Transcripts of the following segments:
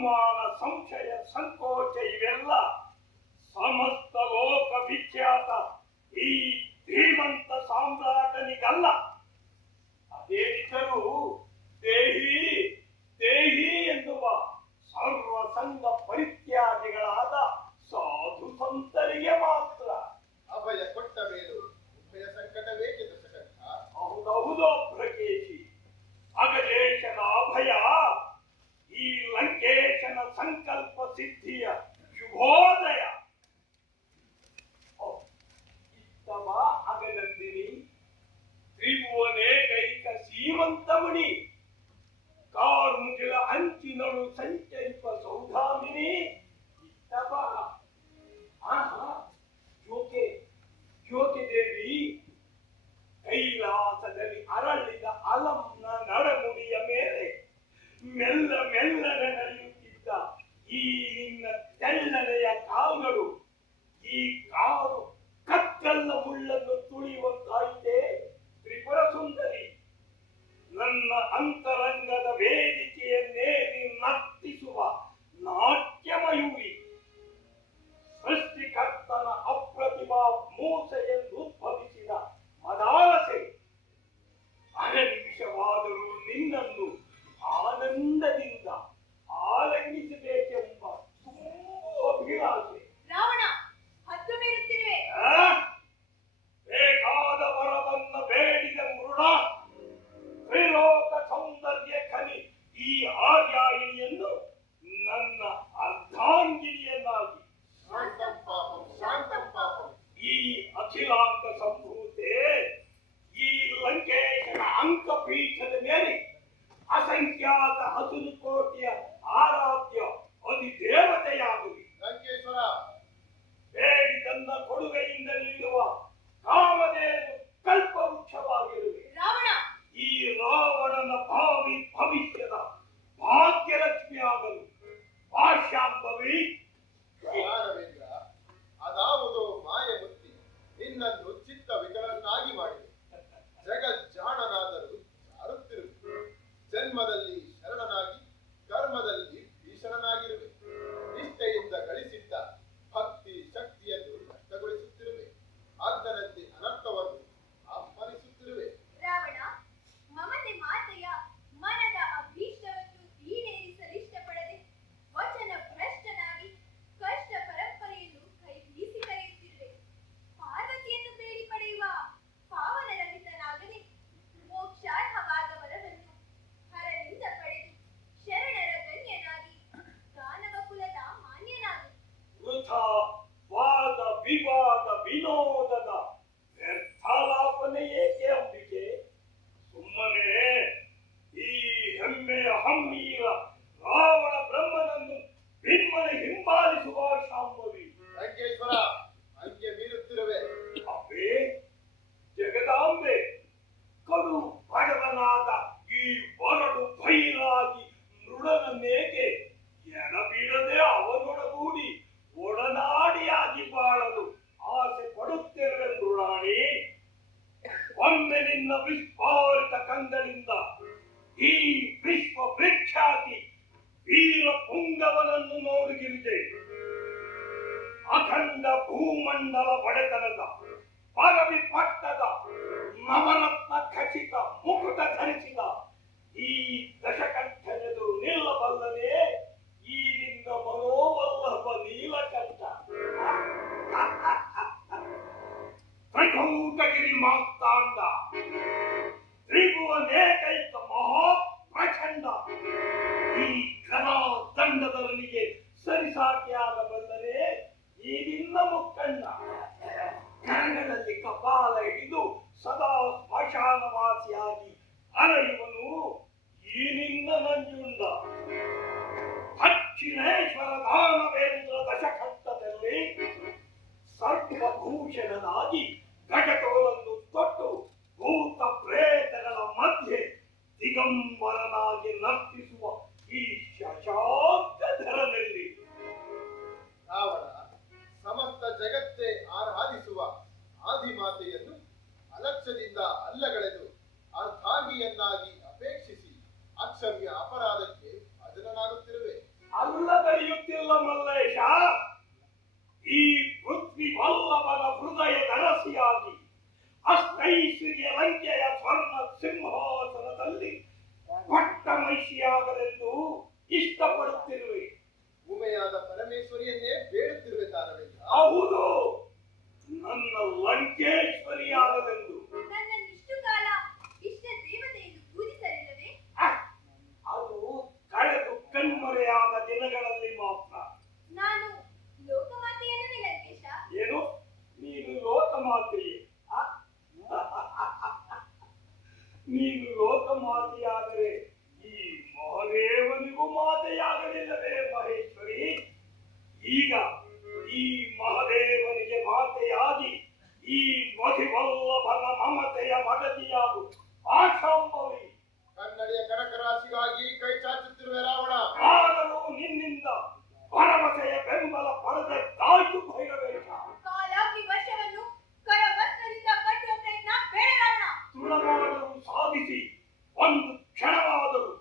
ಅನುಮಾನ, ಸಂಶಯ, ಸಂಕೋಚ ಇವೆಲ್ಲ ಸಮಸ್ತ ಲೋಕ ವಿಖ್ಯಾತ ಈ ಧೀಮಂತ ಸಾಮ್ರಾಟನಿಗಲ್ಲ. ಅದೇನಿದ್ದರೂ ದೇಹಿ ದೇಹಿ ಎನ್ನುವ ಸರ್ವ ಸಂಘ ಪರಿತ್ಯಾಗಿಗಳಾದ ಸಾಧು ಸಂತರಿಗೆ ಮಾತ್ರ. ಅಭಯ ಕೊಟ್ಟ ಮೇಲೂ ಉಭಯ ಸಂಕಟವೇಕೆ ದಶಕಂಠ? ಹೌದೌದೋ ಪ್ರಕೇಶಿ, ಅಗಜೇಶನ ಅಭಯ ಈ ಲಂಕೇಶನ ಸಂಕಲ್ಪ ಸಿದ್ಧಿಯ ಶುಭೋದಯ. ಇತ್ತವ ಅಗನಂದಿನಿ, ತ್ರಿಭುವನೇಕೈಕ ಸೀಮಂತಮಣಿ, ಕಾರ್ಮುಗಿಲ ಅಂಚಿನಳು ಸಂಚರಿಪ ಸೌಧಾಮಿನಿ. ಇತ್ತವ ಜ್ಯೋತಿ ದೇವಿ ಕೈಲಾಸದಲ್ಲಿ ಅರಳಿದ ಅಲಂನ ನಡಮುಡಿಯ ಮೇಲೆ ಮೆಲ್ಲ ಮೆಲ್ಲನೆ ನಡೆಯುತ್ತಿದ್ದ ಈ ನಿನ್ನ ತೆಳ್ಳನೆಯ ಕಾಲುಗಳು, ಈ ಕಾಲು ಕತ್ತಲ್ಲ ಮುಳ್ಳನ್ನು ತುಳಿಯುವಂತಾಯಿತೆ. ತ್ರಿಪುರ ಸುಂದರಿ, ನನ್ನ ಅಂತರಂಗದ ವೇದಿಕೆಯನ್ನೇರಿ ನರ್ತಿಸುವ ನಾಟ್ಯಮಯೂರಿ, ಸೃಷ್ಟಿಕರ್ತನ ಅಪ್ರತಿಭಾ ಮೂಸೆಯನ್ನು ಉದ್ಭವಿಸಿದ ಮದಾಲಸೆ, ಅರ ನಿಮಿಷವಾದರೂ ನಿನ್ನನ್ನು ಆನಂದದಿಂದ ಆಲಂಗಿಸಬೇಕೆಂಬ ತುಂಬ ಅಭಿಲಾಷೆ. ರಾವಣ, ಹದ್ದು ಮೀರುತ್ತಿರುವೆ. ಬೇಕಾದ ವರವನ್ನ ಬೇಡಿದ ಮೃಡ, ತ್ರಿಲೋಕ ಸೌಂದರ್ಯ ಖನಿ ಈ ಆರ್ಯಾಯಿನಿಯನ್ನು ನನ್ನ ಅರ್ಧಾಂಗಿನಿಯನ್ನಾಗಿ, ಈ ಅಖಿಲಾಂತ ಸಂಭೂತೆ ಈ ಲಂಕೇಶನ ಅಂಕಪೀಠದ ಮೇಲೆ ಅಸಂಖ್ಯಾತ ಹಸಿರು ಕೋಟಿಯ ಆರಾಧ್ಯ ಅಧಿದೇವತೆಯಾಗಲಿ. ಲಂಕೇಶ್ವರ, ಬೇಡಿದನ್ನ ಕೊಡುಗೆಯಿಂದ ನೀಡುವ ಕಾಮಧೇನು ಕಲ್ಪವೃಕ್ಷವಾಗಿರುವೆ. ರಾವಣ, ಈ ರಾವಣನ ಭಾವಿ ಭವಿಷ್ಯದ ಭಾಗ್ಯಲಕ್ಷ್ಮಿಯಾಗಲು ಭಾಷ್ಯಾಂಬವಿ. ರಾಘವೇಂದ್ರ, ಅದಾವುದೋ ಮಾಯ ಮುತ್ತಿ ನಿನ್ನನ್ನು ಚಿತ್ತ ವಿಕಲನ್ನಾಗಿ ಮಾಡಿದೆ. ಜಗಜ್ಜಾಣನಾದರೂ ಜಾರುತ್ತಿರುವೆ. ಜನ್ಮದಲ್ಲಿ ಶರಣನಾಗಿ ಕರ್ಮದಲ್ಲಿ ಭೀಷಣನಾಗಿರುವೆ. ನಿಷ್ಠೆಯಿಂದ ಗಳಿಸಿದ್ದ ಭಕ್ತಿ ಶಕ್ತಿಯನ್ನು ನಷ್ಟಗೊಳಿಸುತ್ತಿರುವೆ. ಆದ್ದರಂತೆ ಅನರ್ಥವನ್ನು ಆಹ್ವಾನಿಸುತ್ತಿರುವೆ. ರಾವಣ, ಮಮತೆ ಮಾತೆಯ ಮನದ ಅಭೀಷ್ಟವನ್ನು ಈಡೇರಿಸಲಿಷ್ಟಪಡದೆ ವಚನ ಭ್ರಷ್ಟನಾಗಿ ಕಷ್ಟ ಪರಂಪರೆಯನ್ನು ಕೈ ಬೀಸಿ ಕರೆಯುತ್ತಿರುವೆ. ಪಾರ್ವತಿಯನ್ನು ಬೇಡಿ ಪಡೆಯುವ ಪಾವನರಹಿತನಾಗದೆ ಮೋಕ್ಷಾರ್ಹವಾದ ವರವನ್ನು ಹರನಿಂದ ಪಡೆದು ಶರಣರ ಗಣ್ಯನಾಗಿ ದಾನವ ಕುಲದ ಮಾನ್ಯನಾಗು. ವೃಥಾ ವಾದ ವಿವಾದ ವಿನೋದದ ವ್ಯರ್ಥಾಲಾಪನೆ ಏಕೆ ಅಂಬಿಕೆ? ಸುಮ್ಮನೆ ಈ ಹೆಮ್ಮೆಯ ಹಮ್ಮೀರ ರಾವಣ ಬ್ರಹ್ಮನನ್ನು ಬಿಮ್ಮನೆ ಹಿಂಬಾಲಿಸುವ ಶಾಂಭವಿ. ಲಂಕೇಶ್ವರ, ಅಂಕೆ ಮೀರುತ್ತಿರುವೆ. ಅಬ್ಬೆ ಜಗದಾಂಬೆ, ಕಡು ಬಡವನಾದ ಈ ಬರಡು ಭೈರಾಗಿ ಮೃಡನನ್ನೇಕೆ ಎಡಬಿಡದೆ ಅವನೊಡಗೂಡಿ ಒಡನಾಡಿಯಾಗಿ ಬಾಳಲು ಆಸೆ ಪಡುತ್ತಿರುವೆ ಮೃಡಾಣಿ. ಒಮ್ಮೆ ನಿನ್ನ ವಿಸ್ಫೋರಿತ ಕಂದಳಿಂದ ಈ ವಿಶ್ವ ವಿಖ್ಯಾತಿ ವೀರ ಪುಂಗವನನ್ನು ನೋಡುಗಿರಿದೆ. ಅಖಂಡ ಭೂಮಂಡಲ ಬಡೆತನದ ಪರವಿ ಪಟ್ಟದ ನವರತ್ನ ಖಚಿತ ಮುಕುಟ ಧರಿಸಿದ ಈ ದಶಕಂಠನೆದುರು ನಿಲ್ಲಬಲ್ಲನೆ ಈ ನಿನ್ನ ಮನೋವಲ್ಲಭ ನೀಲಕಂಠ. ತ್ರಿಕೂಟಗಿರಿ ಮಾರ್ತಾಂಡ, ತ್ರಿಭುವನೇಕೈಕ ಮಹಾಪ್ರಚಂಡ, ಈ ಘನಾದಂಡದವನಿಗೆ ಸರಿಸಾಟಿಯಾಗಬಲ್ಲನೆ ಈ ನಿನ್ನ ಮುಕ್ಕಣ್ಣ. ಕರಗಳಲ್ಲಿ ಕಪಾಲ ಹಿಡಿದು ಸದಾ ಸ್ಮಶಾನವಾಸಿಯಾಗಿ ಅರಯುವನು ಈ ನಿನ್ನ ನಂಜುಂಡ. ದಕ್ಷಿಣೇಶ್ವರ ದಾನವೇಂದ್ರ ದಶಕಂಠದಲ್ಲಿ ಸರ್ವಭೂಷಣನಾಗಿ ಗಜತೋಲನ್ನು ತೊಟ್ಟು ಭೂತ ಪ್ರೇತಗಳ ಮಧ್ಯೆ ದಿಗಂಬರನಾಗಿ ನರ್ತಿಸುವ ಈ ಶಶಾಂಕಧರನಲ್ಲಿ ರಾವಣ, ಸಮಸ್ತ ಜಗತ್ತೇ ಆರಾಧಿಸುವ ಆದಿಮಾತೆಯನ್ನು ಅಲಕ್ಷ್ಯದಿಂದ ಅಲ್ಲಗಳೆದು ಅರ್ಧಾಂಗಿಯನ್ನಾಗಿ ಅಪೇಕ್ಷಿಸಿ ಅಕ್ಷಮ್ಯ ಅಪರಾಧಕ್ಕೆ ಭಜನನಾಗುತ್ತಿರುವೆ. ಅಲ್ಲ ಇಲ್ಲ ಮಲ್ಲೇಶ. ಈ ಪೃಥ್ವಿ ವಲ್ಲಭನ ಹೃದಯದ ಅರಸಿಯಾಗಿ ಅಷ್ಟೈಶ್ವರ್ಯ ಲಂಕೆಯ ಸ್ವರ್ಣ ಸಿಂಹಾಸನದಲ್ಲಿ ಪಟ್ಟ ಮಹಿಷಿಯಾಗಲೆಂದು ಇಷ್ಟಪಡುತ್ತಿರುವೆ. ಉಮೆಯಾದ ಪರಮೇಶ್ವರಿಯನ್ನೇ ಬೇಡುತ್ತಿರುವೆ ತಾರವೇಂದ್ರ. ಹೌದು, ನನ್ನ ಲಂಕೇಶ್ವರಿಯಾಗಲೆಂದು. ನನ್ನನ್ನಿಷ್ಟು ಕಾಲ ಇಷ್ಟ ದೇವತೆಯನ್ನು ಪೂಜಿಸಲಿಲ್ಲವೇ? ಅದು ಕಳೆದು ಕಣ್ಮರೆಯಾದ ದಿನಗಳಲ್ಲಿ ಮಾತ್ರ. ನಾನು ಲೋಕಮಾತೆಯಲ್ಲವೇ ಲಂಕೇಶ? ಏನು, ನೀನು ಲೋಕಮಾತೆಯೇ? ನೀನು ಲೋಕಮಾತೆಯಾದರೆ ಈ ಮಹಾದೇವನಿಗೂ ಮಾತೆಯಾಗಲಿಲ್ಲವೇ ಮಹೇಶ್ವರಿ? ಈಗ ಈ ಮಹಾದೇವನಿಗೆ ಮಾತೆಯಾಗಿ ಈ ಮಧಿವಲ್ಲಭನ ಮಮತೆಯ ಮಡದಿಯಾಗು ಆಶಾಂಭವಿ. ಕನ್ನಡಿಯ ಕನಕ ರಾಶಿಗಾಗಿ ಕೈ ಚಾಚುತ್ತಿರುವೆ ರಾವಣ. ಆದರೂ ನಿನ್ನಿಂದ ಭರವಸೆಯ ಬೆಂಬಲ ಪಡೆದಾಯ್ತು ಭೈರವೇಶ. ಕಾಲಾಗ್ನಿ ವರ್ಷವನ್ನು ಕರವಸ್ತ್ರದಿಂದ ಕಟ್ಟುವ ಪ್ರಯತ್ನ ಬೇಡ ರಾವಣ. ತೃಣವಾದರೂ ಸಾಧಿಸಿ ಒಂದು ಕ್ಷಣವಾದರೂ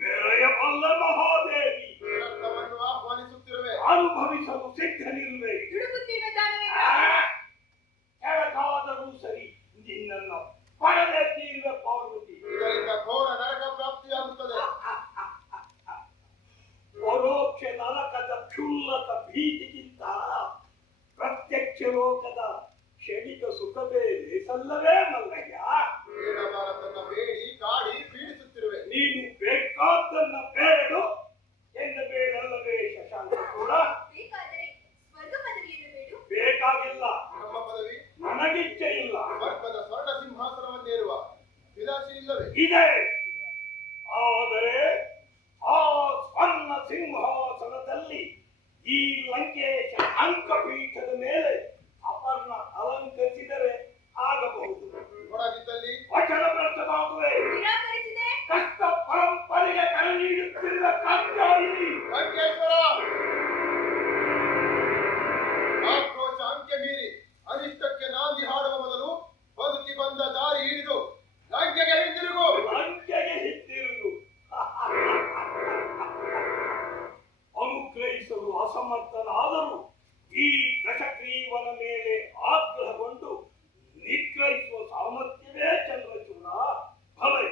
ಮೆರೆಯಬಲ್ಲ ಮಹಾದೇವಿ. ರಕ್ತವನ್ನು ಆಹ್ವಾನಿಸುತ್ತಿರುವೆ. ಅನುಭವಿಸಲು ಸಿದ್ಧನಿರುವೆ. ದುಡುಕುತ್ತಿರುವ ದಾನವೇಂದ್ರ. ಕೆಳಗಾದರೂ ಸರಿ, ನಿನ್ನನ್ನು ಪಡೆದೇ ತೀರ್ವೆ ಪಾರ್ವತಿ. ಇದರಿಂದ ಘೋರ ನರಕ ಪ್ರಾಪ್ತಿಯಾಗುತ್ತದೆ. ಪರೋಕ್ಷ ನರಕದ ಕ್ಷುಲ್ಲಕ ಭೀತಿಗಿಂತ ಪ್ರತ್ಯಕ್ಷ ಲೋಕದ ಕ್ಷಣಿಕ ಸುಖವೇ ಲೇಸಲ್ಲವೇ ಮಲ್ಲಯ್ಯ? ಬೇಡಬಾರದನ್ನ ಬೇಡಿ ಕಾಡಿ ಪೀಡಿಸುತ್ತಿರುವೆ. ನೀನು ಬೇಕಾದ್ದನ್ನ ಬೇಡು ಎಂದ ಬೇಡಲ್ಲವೇ ಶಶಾಂಕ ಕೂಡ? ಬೇಕಾದರೆ ಸ್ವರ್ಗ ಪದವಿಯನ್ನು ಬೇಡು. ಬೇಕಾಗಿಲ್ಲ, ನಮ್ಮ ಪದವಿ ನನಗಿಚ್ಛೆ ಇಲ್ಲ. ಸ್ವರ್ಗದ ಸ್ವರ್ಣ ಸಿಂಹಾಸನವನ್ನೇರುವ ವಿಲಾಸಿ ಇಲ್ಲವೇ? ಇದೆ, ಆದರೆ ಆ ಸ್ವರ್ಣ ಸಿಂಹಾಸನದಲ್ಲಿ ಈ ಲಂಕೇಶ ಅಂಕಪೀಠದ ಮೇಲೆ ಅಪರ್ಣ ಅಲಂಕರಿಸಿದರೆ ಆಗಬಹುದು. ಹೊರಗಿದ್ದಲ್ಲಿ ವಚನ ಭ್ರಷ್ಟನಾಗುವೆ. ನಿರಾಕರಿಸಿದೆ. ಕಷ್ಟ ಪರಂಪರೆಗೆ ಕರೆ ನೀಡುತ್ತಿರುವ ಕಾತ್ಯಾಯಿನಿ. ಲಂಕೇಶ್ವರ ಆಕ್ರೋಶ ಅಂಕೆ ಮೀರಿ ಅನಿಷ್ಟಕ್ಕೆ ನಾಂದಿ ಹಾಡುವ ಮೊದಲು ಬದುಕಿ ಬಂದ ದಾರಿ ಹಿಡಿದು ಲಂಕೆಗೆ ಹಿಂದಿರುಗು. ಲಂಕೆಗೆ ಹಿಂದಿರುಗು. ಅನುಗ್ರಹಿಸಲು ಅಸಮರ್ಥನಾದರೂ ಈ ದಶಗ್ರೀವನ ಮೇಲೆ ಆಗ್ರಹಗೊಂಡು ನಿಗ್ರಹಿಸುವ ಸಾಮರ್ಥ್ಯವೇ ಚಂದ್ರಚೂಡ. ಭಲೆ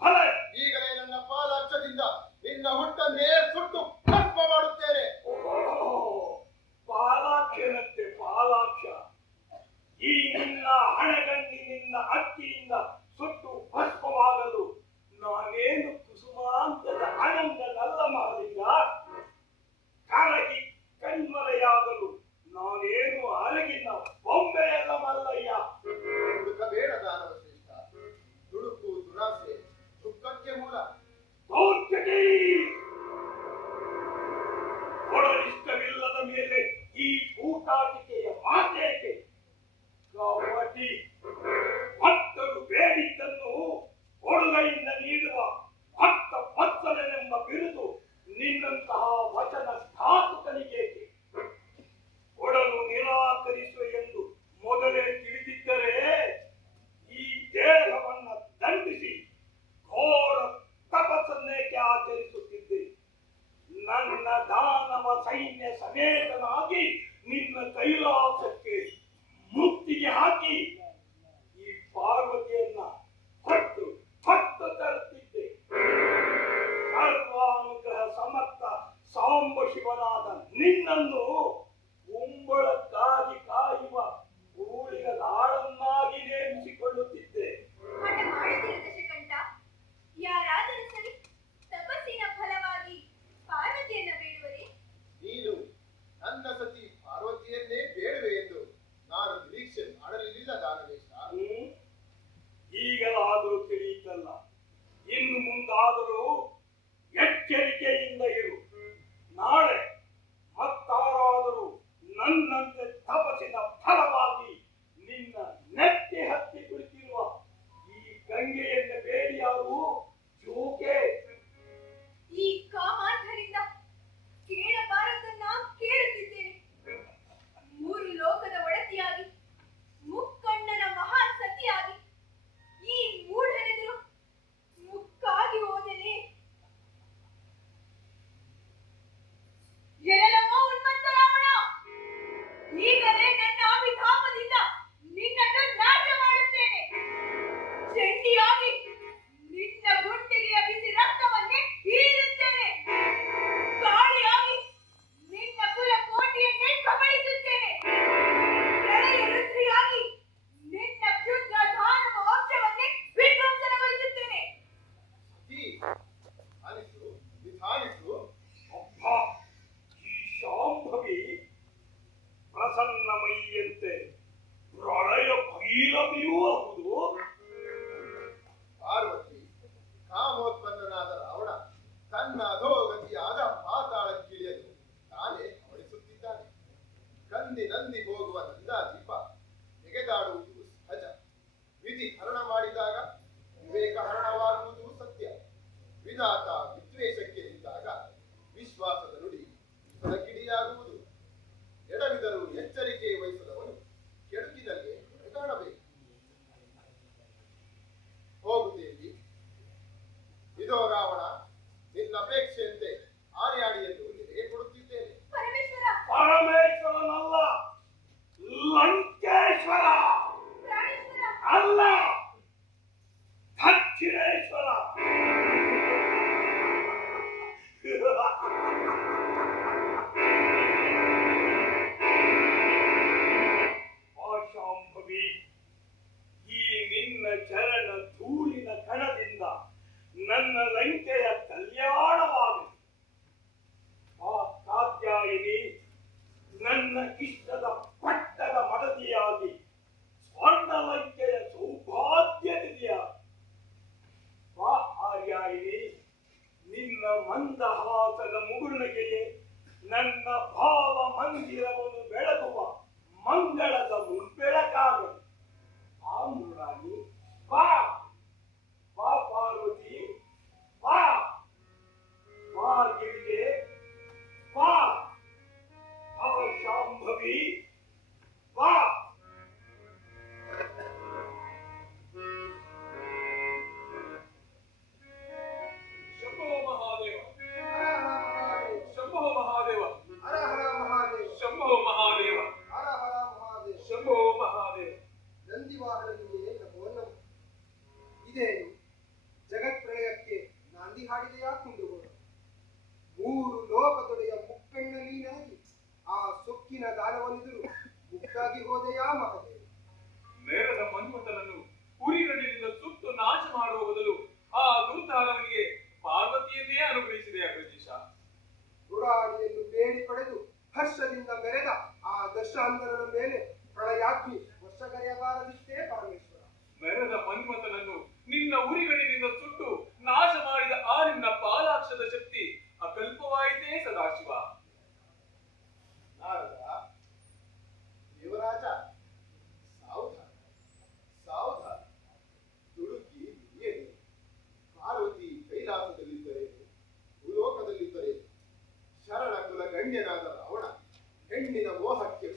ಭಲೆ, ಈಗಲೇ ನನ್ನ ಪಾಲಾಕ್ಷದಿಂದ ನಿನ್ನ ಹುಟ್ಟನ್ನೇ ಸುಟ್ಟು ಭಸ್ಮ ಮಾಡುತ್ತೇನೆ. ಪಾಲಾಕ್ಷನಂತೆ ಪಾಲಾಕ್ಷ. ಈ ನಿನ್ನ ಹಣಗಣ್ಣಿನಿಂದ ಅಕ್ಕಿಯಿಂದ ಸುಟ್ಟು ಭಸ್ಮವಾಗಲು ನಾನೇನು ಕುಸುಮಾಂತದ ಅನಂಗನಲ್ಲ ಮಹಲಿಂಗ. ಕರಗಿ ಕಣ್ಮರೆಯಾಗಲು ನಾನೇನು ಅರಗಿನ ಬೊಂಬೆಯಲ್ಲ ಮಲ್ಲಯ್ಯ. ಹುಡುಕಬೇಡ ದಾನವ ಶ್ರೇಷ್ಠ. ದುಡುಕು ದುರಾಸೆ ದುಃಖಕ್ಕೆ ಮೂಲ. ದೌರ್ಜನ್ಯ ಕೊಡಲಿಷ್ಟವಿಲ್ಲದ ಮೇಲೆ ಈ ಊಟಾಟಿಕೆಯ ಮಾತೇಕೆ? ಕಬಡ್ಡಿ ಭಕ್ತರು ಬೇಡಿದ್ದನ್ನು ಕೊಡುಗೆಯಿಂದ ನೀಡುವ ಭಕ್ತ ಭಕ್ತನೆಂಬ ಬಿರುದು ನಿನ್ನಂತಹ ವಚನ ಘಾತುಕನಿಗೇಕೆ? ಕೊಡಲು ನಿರಾಕರಿಸುವೆ ಎಂದು ಮೊದಲೇ ತಿಳಿದಿದ್ದರೆ ಈ ದೇಹವನ್ನು ದಂಡಿಸಿ ಘೋರ ತಪಸ್ಸನ್ನೇಕೆ ಆಚರಿಸುತ್ತಿದ್ದೆ? ನನ್ನ ದಾನವ ಸೈನ್ಯ ಸಮೇತನಾಗಿ ನಿನ್ನ ಕೈಲಾಸಕ್ಕೆ ಮುತ್ತಿಗೆ ಹಾಕಿ ಈ ಪಾರ್ವತಿಯನ್ನ ಹೊತ್ತು ಹೊತ್ತು ತರುತ್ತಿದ್ದೆ. ಸರ್ವಾನುಗ್ರಹ ಸಮರ್ಥ ಸಾಂಬ ಶಿವನಾದ ನಿನ್ನನ್ನು ಕುಂಬಳಕ್ಕಾಗಿ ಕಾಯುವ ಊಳಿಗ ದಾಳನ್ನಾಗಿ ನೇಮಿಸಿಕೊಳ್ಳುತ್ತಿದ್ದೆ. ಹಠ ಮಾಡುತ್ತಿರುವ ದಶಕಂಠ, ಯಾರಾದರೂ ಸರಿ ತಪಸ್ಸಿನ ಫಲವಾಗಿ ಪಾರ್ವತಿಯನ್ನ ಬೇಡುವರೆ? ನೀನು ನನ್ನ ಸತಿ ಪಾರ್ವತಿಯನ್ನೇ ಬೇಡುವೆ ಎಂದು ನಾನು ನಿರೀಕ್ಷೆ ಮಾಡಲಿಲ್ಲ ದಾನವೇಶ. ಈಗಲಾದರೂ ತಿಳಿಯಿತಲ್ಲ, ಇನ್ನು ಮುಂದಾದರೂ ಎಚ್ಚರಿಕೆಯಿಂದ ಇರು. ನಾಳೆ ಮತ್ತಾರಾದರೂ ಮಂದಿರವನ್ನು ಬೆಳಗುವ ಮಂಗಳದ ಮುಂಬೆಳಕಾಗಲಿ. ಆ ಮುರಾರಿ ಬಾ, ಬಾ ಪಾರ್ವತಿ, ಬಾ, ಬಾ ಗಿರಿಜೆ, ಬಾ, ಬಾ ಶಾಂಭವಿ, ಬಾ. ಶಂಭೋ ಮಹಾದೇವ, ಹರ ಹರ ಮಹಾದೇವ, ಶಂಭೋ ಮಹಾದೇವ, ಹರ ಹರ ಮಹಾದೇವ, ಶಂಭೋ ಮಹಾದೇವ, ಹರ ಹರ ಮಹಾದೇವ. ಶಂಭೋ ಮಹಾದೇವ. ನಂದಿವಾಹನನಿಗೆ ನಮೋ ನಮಃ. ಇದೇನು ಜಗತ್ಪ್ರಳಯಕ್ಕೆ ನಾಂದಿ ಹಾಡಿದೆಯಾ ಕುಂದುಗೋಡ? ಮೂರು ಲೋಕದೊಡೆಯ ಮುಕ್ಕಣ್ಣ ನೀನಾಗಿ ಆ ಸೊಕ್ಕಿನ ದಾನವನಿದರು ಮುಕ್ತಾಗಿ ಹೋದೆಯಾ ಮಹಾದೇವ? ಮೇರದ ಮನ್ಮಥನನ್ನು ಉರಿಗಣ್ಣಿನಿಂದ ಸುಟ್ಟು ನಾಶ ಮಾಡುವ ಬದಲು ಆ ದುರ್ಧಾರವನಿಗೆ ಪಾರ್ವತಿಯನ್ನೇ ಅನುಗ್ರಹಿಸಿದೆ ಅಗ್ರಜೀಶ. ಮುರಾರಿಯನ್ನು ಬೇಡಿ ಪಡೆದು ಹರ್ಷದಿಂದ ಮೆರೆದ ಆ ದಶಾಂಧರನ ಮೇಲೆ ಪ್ರಳಯಾಗ್ನಿ ವರ್ಷಗರೆಯಬಾರದಿತ್ತೇ ಪರಮೇಶ್ವರ. ಮೆರದ ಮನ್ಮಥನನ್ನು ನಿನ್ನ ಉರಿಗಣ್ಣಿನಿಂದ ಸುಟ್ಟು ನಾಶ ಮಾಡಿದ ಆ ನಿನ್ನ ಪಾಲಾಕ್ಷದ ಶಕ್ತಿ ಅಕಲ್ಪವಾಯಿತೇ ಸದಾಶಿವ. ನಾರದ, ದೇವರಾಜ, ಸಾವಧಾನ ಸಾವಧಾನ, ದುಡುಕಿ ನುಡಿಯಲಿ. ಪಾರ್ವತಿ ಕೈಲಾಸದಲ್ಲಿದ್ದರೆ, ಭೂಲೋಕದಲ್ಲಿದ್ದರೆ, ಶರಣ ಕುಲ ಗಣ್ಯನಾದ ರಾವಣ ಹೆಣ್ಣಿನ ಮೋಹಕ್ಕೆ